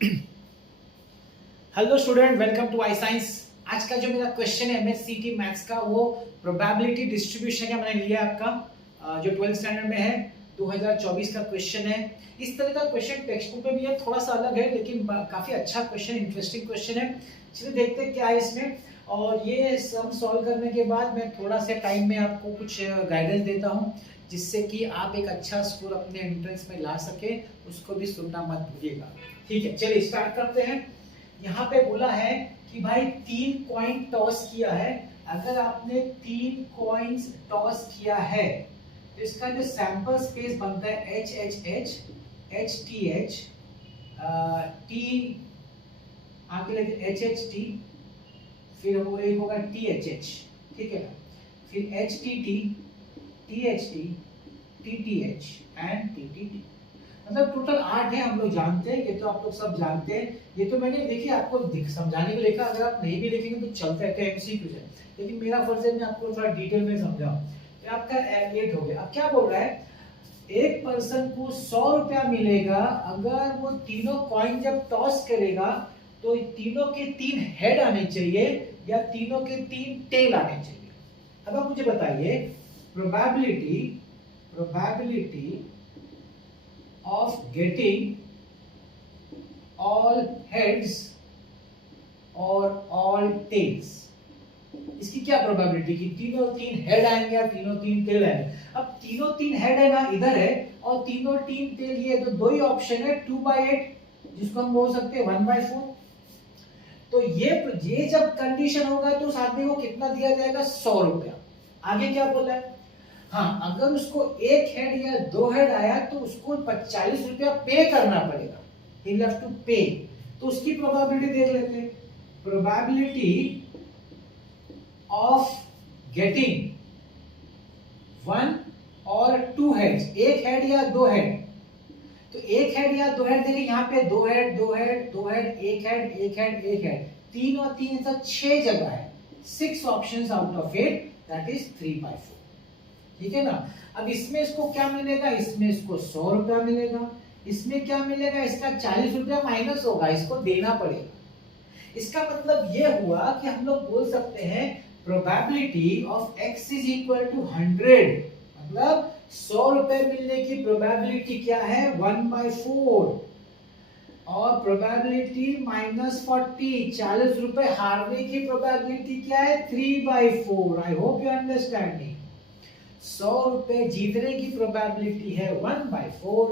Hello student, welcome to I science. आज का जो मेरा क्वेश्चन है एमएससीटी मैथ्स का, वो प्रोबेबिलिटी डिस्ट्रीब्यूशन का मैंने लिया आपका जो 12th स्टैंडर्ड में है, 2024 का क्वेश्चन है। इस तरह का क्वेश्चन टेक्स्ट बुक में भी है, थोड़ा सा अलग है लेकिन काफी अच्छा क्वेश्चन, इंटरेस्टिंग क्वेश्चन है। चलिए देखते हैं क्या है इसमें। और ये सम सॉल्व करने के बाद मैं थोड़ा सा टाइम में आपको कुछ गाइडेंस देता हूँ, जिससे कि आप एक अच्छा स्कोर अपने एंट्रेंस में ला सके। उसको भी सुनना मत भूलिएगा। ठीक है, चलिए स्टार्ट करते हैं। यहाँ पे बोला है कि भाई 3 कॉइन टॉस किया है। अगर आपने 3 कॉइन्स टॉस किया है तो इसका जो सैंपल स्पेस बनता है H H H H T H T, आगे लगे एच एच टी, फिर वो एक होगा टी एच एच, ठीक है ना, फिर H T T, T H T, T T H and T T T. मतलब टोटल 8 है, हम लोग जानते हैं, ये तो आप लोग सब जानते हैं। ये तो मैंने देखिए आपको समझाने को लिखा, अगर आप नहीं भी लिखेंगे तो चलता है, तो एमसीक्यू है, लेकिन मेरा फर्ज है मैं आपको थोड़ा डिटेल में समझाऊं। तो आपका 8 हो गया। अब क्या बोल रहा है, एक पर्सन को 100 रुपया मिलेगा अगर वो तीनों कॉइन जब टॉस करेगा तो तीनों के 3 हेड आने चाहिए या तीनों के 3 टेल आने चाहिए। अब आप मुझे बताइए, probability of getting all heads or all tails, इसकी क्या प्रोबेबिलिटी कि तीनों 3 हेड आएंगे या तीनों 3 टेल आएंगे। अब तीनों 3 हेड है ना इधर है, और तीनों 3 टेल ये, तो दो ही ऑप्शन है, 2/8 जिसको हम बोल सकते हैं 1/4। तो ये जब कंडीशन होगा तो उस आदमी को कितना दिया जाएगा, 100 रुपया। आगे क्या बोला है, हाँ अगर उसको एक हेड या 2 हेड आया तो उसको 40 रुपया पे करना पड़ेगा, he will have to pay। तो उसकी प्रोबेबिलिटी देख लेते हैं। प्रोबेबिलिटी ऑफ गेटिंग 1 और 2 हेड्स, एक हेड या 2 हेड, तो एक हेड या 2 हेड, देखिए यहाँ पे 2 हेड 2 हेड 2 हेड, एक हेड एक हेड एक हेड, 3 और 3 ऐसा 6 जगह है, 6 options out of 8, that is 3/4। ठीक है ना। अब इसमें इसको क्या मिलेगा, इसमें इसको 100 रुपया मिलेगा, इसमें क्या मिलेगा, इसका 40 रुपया माइनस होगा, इसको देना पड़ेगा। इसका मतलब ये हुआ कि हम लोग बोल सकते हैं probability of x is equal to 100, मतलब 100 रुपए मिलने की प्रोबेबिलिटी क्या है, 1/4, और प्रोबेबिलिटी -40, 40 रुपए हारने की प्रोबेबिलिटी क्या है, 3/4। I hope you understanding. 100 रुपए जीतने की प्रोबेबिलिटी है 1/4,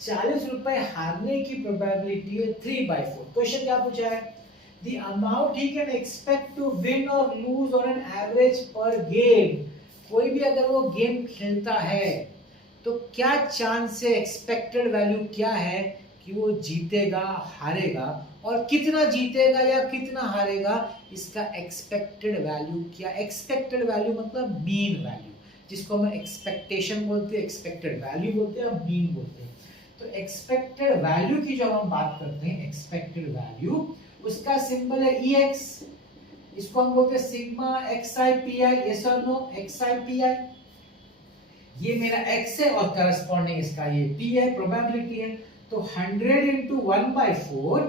40 रुपए हारने की प्रोबेबिलिटी है 3/4। क्वेश्चन क्या पूछा है, the amount he can expect to win or lose on an average per game। कोई भी अगर वो गेम खेलता है तो क्या चांस है, एक्सपेक्टेड वैल्यू क्या है कि वो जीतेगा हारेगा, और कितना जीतेगा या कितना हारेगा, इसका एक्सपेक्टेड वैल्यू क्या। एक्सपेक्टेड वैल्यू मतलब मीन वैल्यू, जिसको हम एक्सपेक्टेशन बोलते हैं, एक्सपेक्टेड वैल्यू बोलते हैं, मीन बोलते हैं। तो एक्सपेक्टेड वैल्यू की जब हम बात करते हैं, एक्सपेक्टेड वैल्यू, उसका सिंबल है EX, इसको हम बोलते हैं सिग्मा XI PI, यस और नो, XI PI। ये मेरा X है और करस्पॉन्डिंग इसका ये P है, प्रोबेबिलिटी है। तो 100 into 1/4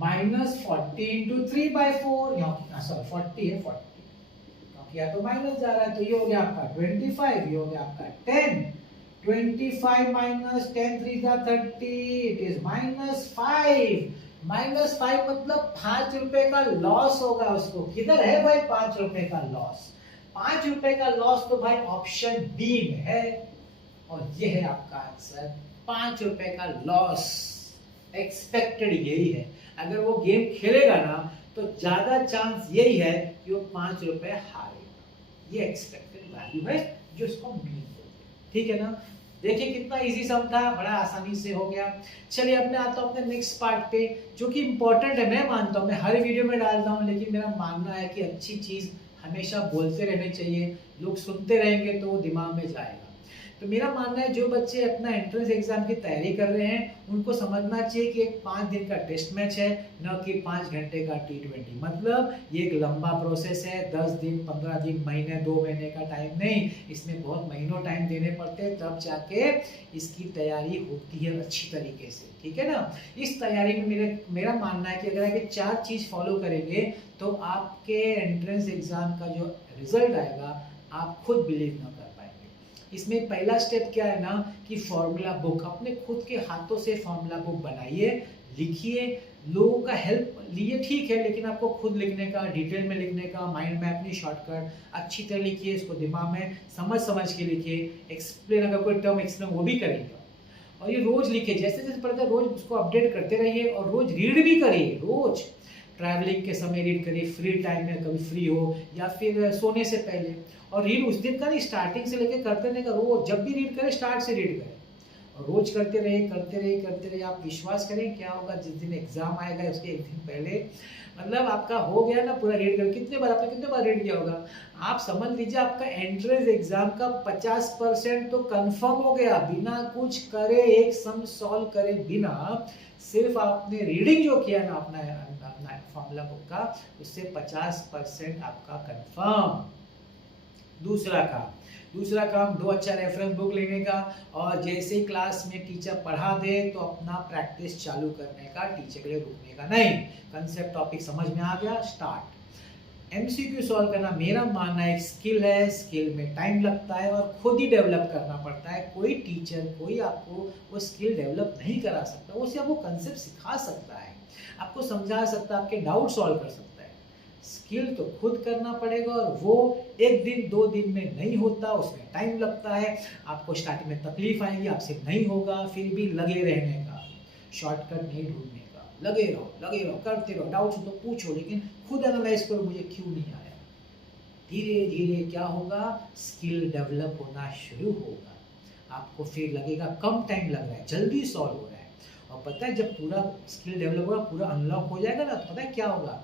minus 40 into 3/4, यहाँ सॉरी 40 है, 40 या तो माइनस जा रहा है, तो ये हो गया आपका 25, ये हो गया आपका 10, 25 minus 10 3 30, इट इज -5। -5 मतलब 5 रुपए का लॉस होगा उसको। किधर है भाई 5 रुपए का लॉस, 5 रुपए का लॉस तो भाई ऑप्शन बी में है, और ये है आपका आंसर, 5 रुपए का लॉस। एक्सपेक्टेड यही है, अगर वो गेम खेलेगा ना तो ज्यादा चांस यही है कि वो 5 रुपए हारेगा। ये एक्सपेक्टेड वैल्यू है जो इसको मीन बोलते हैं। ठीक है ना। देखिए कितना इजी सम था, बड़ा आसानी से हो गया। चलिए अब मैं आता हूं अपने नेक्स्ट पार्ट पे, जो कि इंपॉर्टेंट है। मैं मानता हूं, मैं हर वीडियो में डालता हूं, लेकिन मेरा मानना है कि अच्छी चीज हमेशा बोलते रहने चाहिए, लोग सुनते रहेंगे तो वो दिमाग में जाएगा। तो मेरा मानना है जो बच्चे अपना एंट्रेंस एग्जाम की तैयारी कर रहे हैं उनको समझना चाहिए कि एक 5 दिन का टेस्ट मैच है, न कि 5 घंटे का T20। मतलब ये एक लंबा प्रोसेस है, 10 दिन 15 दिन महीने 2 महीने का टाइम नहीं, इसमें बहुत महीनों टाइम देने पड़ते हैं, तब जाके इसकी तैयारी होती है अच्छी तरीके से, ठीक है ना। इस तैयारी में मेरा मानना है कि अगर आप ये 4 चीज फॉलो करेंगे तो आपके एंट्रेंस एग्जाम का जो रिजल्ट आएगा आप खुद बिलीव ना कर पाएंगे। इसमें पहला स्टेप क्या है ना कि फॉर्मूला बुक, अपने खुद के हाथों से फॉर्मूला बुक बनाइए, लिखिए, लोगों का हेल्प लिए ठीक है, लेकिन आपको खुद लिखने का, डिटेल में लिखने का, माइंड मैप नहीं शॉर्टकट, अच्छी तरह लिखिए, इसको दिमाग में समझ के लिखिए, एक्सप्लेन अगर कोई टर्म एक्सप्लेन वो भी करेंगे। और ये रोज लिखिए, जैसे जैसे पढ़ते हैं रोज उसको अपडेट करते रहिए, और रोज रीड भी करिए, रोज ट्रैवलिंग के समय रीड करिए, फ्री टाइम में कभी फ्री हो या फिर सोने से पहले। और रीड उस दिन का नहीं, स्टार्टिंग से लेके करते रहने का, रोज जब भी रीड करें स्टार्ट से रीड करें और रोज करते रहिए। आप विश्वास करें क्या होगा, जिस दिन एग्जाम आएगा उसके एक दिन पहले मतलब आपका हो गया ना पूरा रीड कर, कितने बार रीड किया होगा, आप समझ लीजिए आपका एंट्रेंस एग्जाम का 50% तो कंफर्म हो गया, बिना कुछ करे, एक सम सॉल्व करे बिना, सिर्फ आपने रीडिंग जो किया ना अपना फॉर्मूला बुक का, उससे 50% आपका कंफर्म। दूसरा काम 2 अच्छा रेफरेंस बुक लेने का, और जैसे ही क्लास में टीचर पढ़ा दे तो अपना प्रैक्टिस चालू करने का, टीचर के लिए रुकने का नहीं। कंसेप्ट टॉपिक समझ में आ गया, स्टार्ट। एमसीक्यू सॉल्व करना मेरा मानना एक स्किल है, स्किल में टाइम लगता है और खुद ही डेवलप करना पड़ता है। कोई टीचर कोई आपको वो स्किल डेवलप नहीं करा सकता, वो सिर्फ आपको कंसेप्ट सिखा सकता है, आपको समझा सकता है, आपके डाउट सॉल्व कर सकता है। स्किल तो खुद करना पड़ेगा, और वो 1 दिन 2 दिन में नहीं होता, उसमें टाइम लगता है। आपको स्टार्टिंग में तकलीफ आएगी, आपसे नहीं होगा, फिर भी लगे रहने का, शॉर्टकट नहीं ढूंढने का, लगे रहो करते रहो, डाउट्स हो तो पूछो, लेकिन खुद एनालाइज करो मुझे क्यों नहीं आया। धीरे धीरे क्या होगा, स्किल डेवलप होना शुरू होगा, आपको फिर लगेगा कम टाइम लग रहा है, जल्दी सॉल्व हो रहा है। और पता है जब पूरा स्किल डेवलप होगा, पूरा अनलॉक हो जाएगा ना, तो पता है क्या होगा,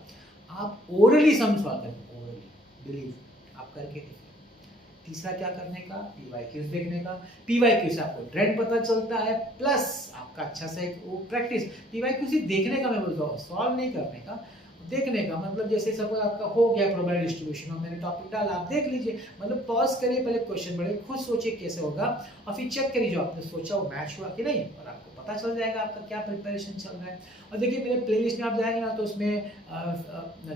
आप ओरली सम सॉल्व करेंगे, ओरली, बिलीव आप करके देखिए। तीसरा क्या करने का, पीवाईक्यूज देखने का। पीवाईक्यू से आपको ट्रेंड पता चलता है, प्लस आपका अच्छा सा एक वो प्रैक्टिस। पीवाईक्यू से देखने का, मैं बोलता हूँ सॉल्व नहीं करने का, देखने का। मतलब जैसे सपोज आपका हो गया प्रोबेबिलिटी डिस्ट्रीब्यूशन और मैंने टॉपिक डाला, आप देख लीजिए, मतलब पॉज करिए, पहले क्वेश्चन पढ़िए, खुद सोचिए कैसे होगा, और फिर चेक करिए जो आपने सोचा वो मैच हुआ कि नहीं, और आपको पता चल जाएगा आपका क्या प्रिपरेशन चल रहा है। और देखिए मेरे प्लेलिस्ट में आप जाएंगे ना, तो उसमें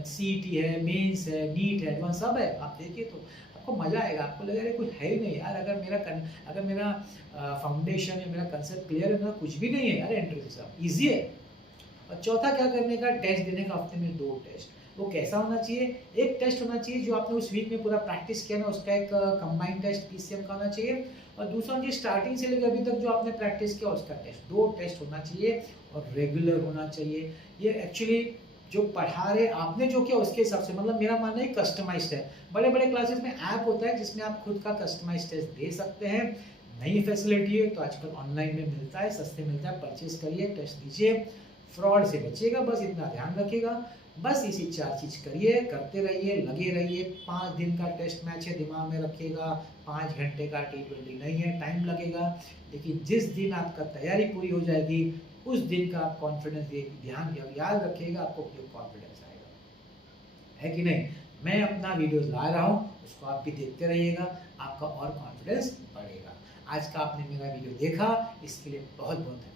सीईटी है, मेंस है, नीट है, एडवांस सब है, आप देखिए तो आपको मजा आएगा, आपको लगेगा कुछ है ही नहीं यार, अगर मेरा फाउंडेशन या मेरा कंसेप्ट क्लियर है ना, कुछ भी नहीं है यार, एंट्रेंस एग्जाम ईजी है। और चौथा क्या करने का, टेस्ट देने का, हफ्ते में 2 टेस्ट। वो कैसा होना चाहिए, एक टेस्ट होना चाहिए जो आपने उस वीक में पूरा प्रैक्टिस किया ना, उसका एक कंबाइंड टेस्ट पीसीएम का होना चाहिए, और दूसरा जो स्टार्टिंग से लेकर अभी तक जो आपने प्रैक्टिस किया उसका टेस्ट। 2 टेस्ट होना चाहिए और रेगुलर होना चाहिए। ये एक्चुअली जो पढ़ा रहे आपने जो किया उसके हिसाब से, मतलब मेरा मानना है कस्टमाइज्ड है। बड़े बड़े क्लासेस में ऐप होता है जिसमें आप खुद का कस्टमाइज्ड टेस्ट दे सकते हैं। नई फैसिलिटी है तो आजकल ऑनलाइन में मिलता है, सस्ते मिलता है, परचेज करिए, टेस्ट दीजिए, फ्रॉड से बचिएगा, बस इतना ध्यान रखिएगा। बस इसी 4 चीज करिए, करते रहिए, लगे रहिए। 5 दिन का टेस्ट मैच है, दिमाग में रखिएगा, 5 घंटे का T20 नहीं है, टाइम लगेगा, लेकिन जिस दिन आपका तैयारी पूरी हो जाएगी उस दिन का आप कॉन्फिडेंस ध्यान याद रखिएगा, आपको कॉन्फिडेंस आएगा, है कि नहीं। मैं अपना वीडियोस ला रहा हूँ, उसको आप भी देखते रहिएगा, आपका और कॉन्फिडेंस बढ़ेगा। आज का आपने मेरा वीडियो देखा, इसके लिए बहुत बहुत धन्यवाद।